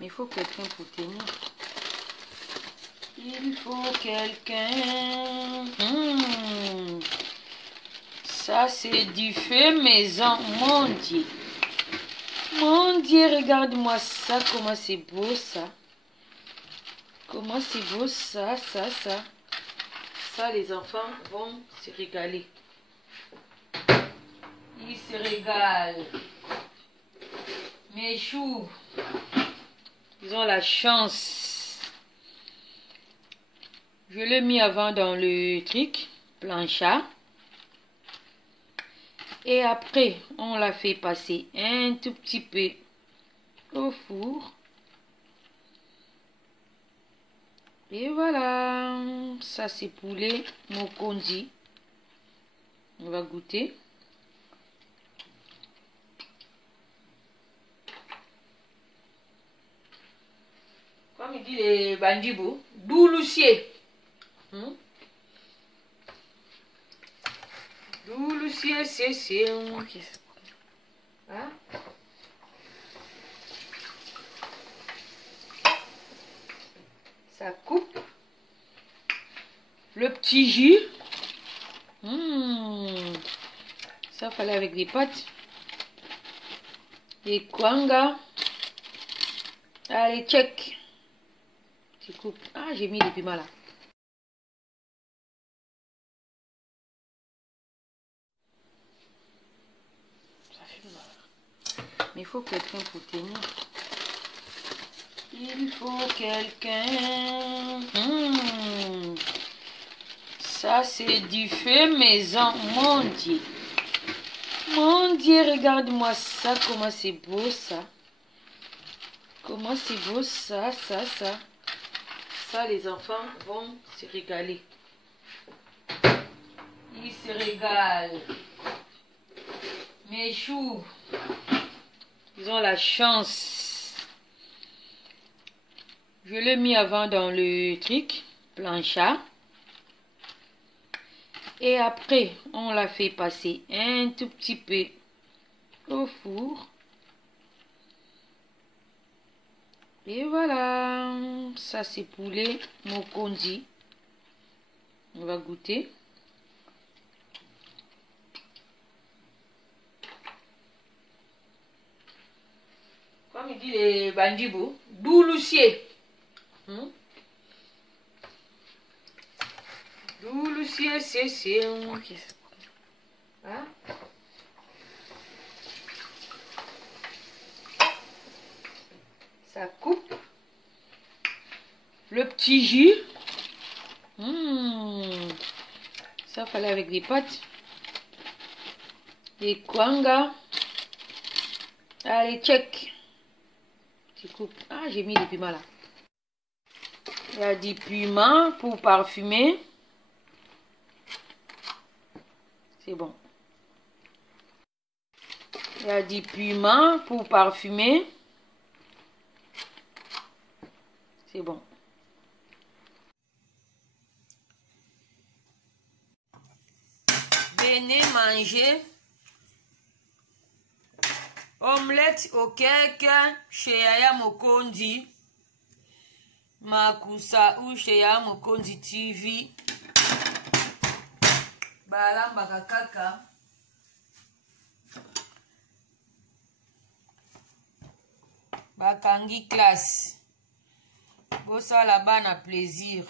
Mais il faut quelqu'un pour tenir. Il faut quelqu'un. Ça, c'est du feu maison. Mon Dieu. Mon Dieu, regarde-moi ça. Comment c'est beau, ça. Comment c'est beau, ça. Ça, les enfants vont se régaler. Ils se régalent. Mes choux, ils ont la chance. Je l'ai mis avant dans le truc, plancha. Et après, on l'a fait passer un tout petit peu au four. Et voilà, ça c'est poulet mokondi. On va goûter. Comme il dit les bandibou, douloussier. Douloussier, c'est hein? Ça coupe. Le petit jus. Ça fallait avec des pâtes. Et kwanga. Allez, check. Tu coupes. Ah, j'ai mis des piments là. Ça fait mal. Mais il faut quelqu'un pour tenir. Il faut quelqu'un. Ça, c'est du feu maison. Mon Dieu. Mon Dieu, regarde-moi ça. Comment c'est beau, ça. Comment c'est beau, ça. Ça, les enfants vont se régaler. Ils se régalent. Mes choux, ils ont la chance. Je l'ai mis avant dans le truc, plancha. Et après, on l'a fait passer un tout petit peu au four. Et voilà, ça c'est poulet mokondi. On va goûter. Comme il dit les bandibou, douloussier. Douloussier, c'est hein? Ça coupe. Le petit jus. Ça fallait avec des pâtes. Et kwanga. Allez, check. Tu coupes. Ah, j'ai mis des piments là. Il y a du piment pour parfumer. C'est bon. Il y a du piment pour parfumer. C'est bon. Venez manger omelette au cake chez Yaya Mokondi. Makusa ou chez Yaya Mokondi TV. Balamba kakaka. Bakangi classe. Bossa là-bas na plaisir.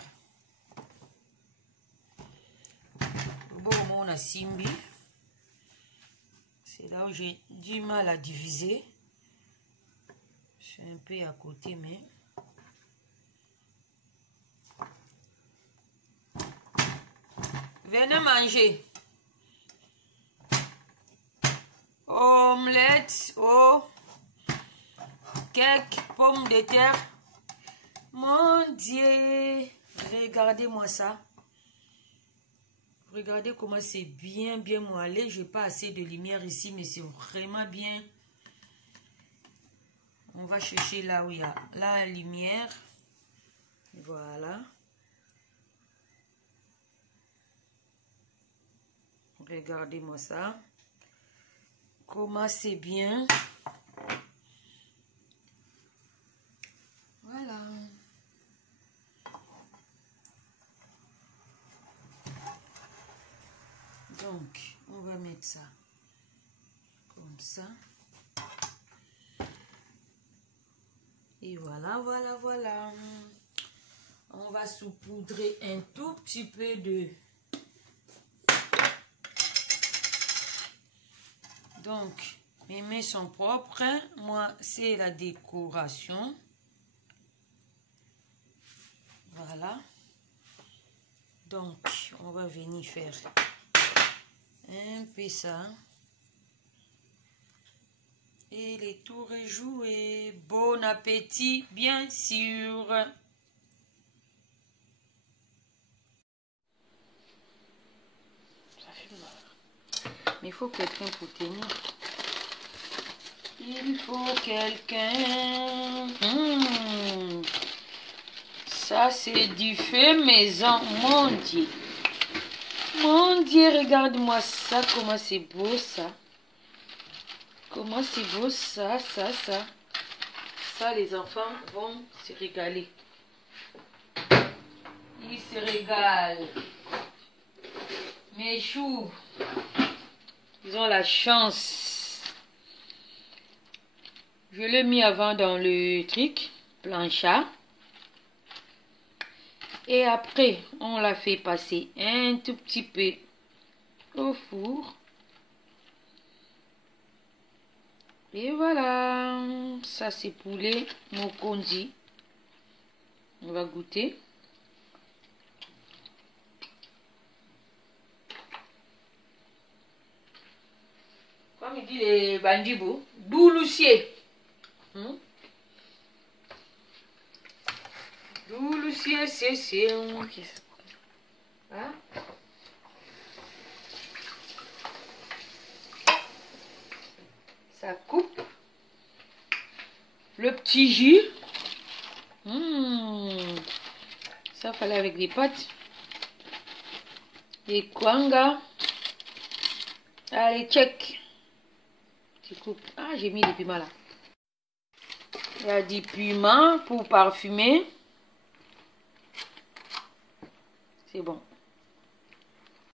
Bon, on a simbi. C'est là où j'ai du mal à diviser. Je suis un peu à côté, mais... Venez manger. Omelette au cake, pommes de terre. Mon Dieu. Regardez-moi ça. Regardez comment c'est bien moellé. Je n'ai pas assez de lumière ici, mais c'est vraiment bien. On va chercher là où il y a la lumière. Voilà. Regardez-moi ça. Comment c'est bien. Donc, on va mettre ça comme ça. Et voilà, voilà, voilà. On va saupoudrer un tout petit peu de... Donc, mes mains sont propres. Moi, c'est la décoration. Voilà. Donc, on va venir faire un peu ça. Et les tours est joué. Bon appétit, bien sûr. Ça fait mal. Mais il faut quelqu'un pour tenir. Il faut quelqu'un. Ça, c'est du fait maison. Mon Dieu. Mon Dieu, regarde-moi ça. Comment c'est beau, ça. Comment c'est beau, ça, ça, ça. Ça, les enfants vont se régaler. Ils se régalent. Mes choux, ils ont la chance. Je l'ai mis avant dans le truc, plancha. Et après, on l'a fait passer un tout petit peu au four. Et voilà, ça c'est poulet mokondi. On va goûter. Comme il dit les bandibos, douloussier. Douloussier, c'est... Ok. Hein? Ça coupe. Le petit jus. Ça fallait avec des pâtes. Des kwanga. Allez, check. Tu coupes. Ah, j'ai mis des piments là. Il y a du piment pour parfumer. C'est bon.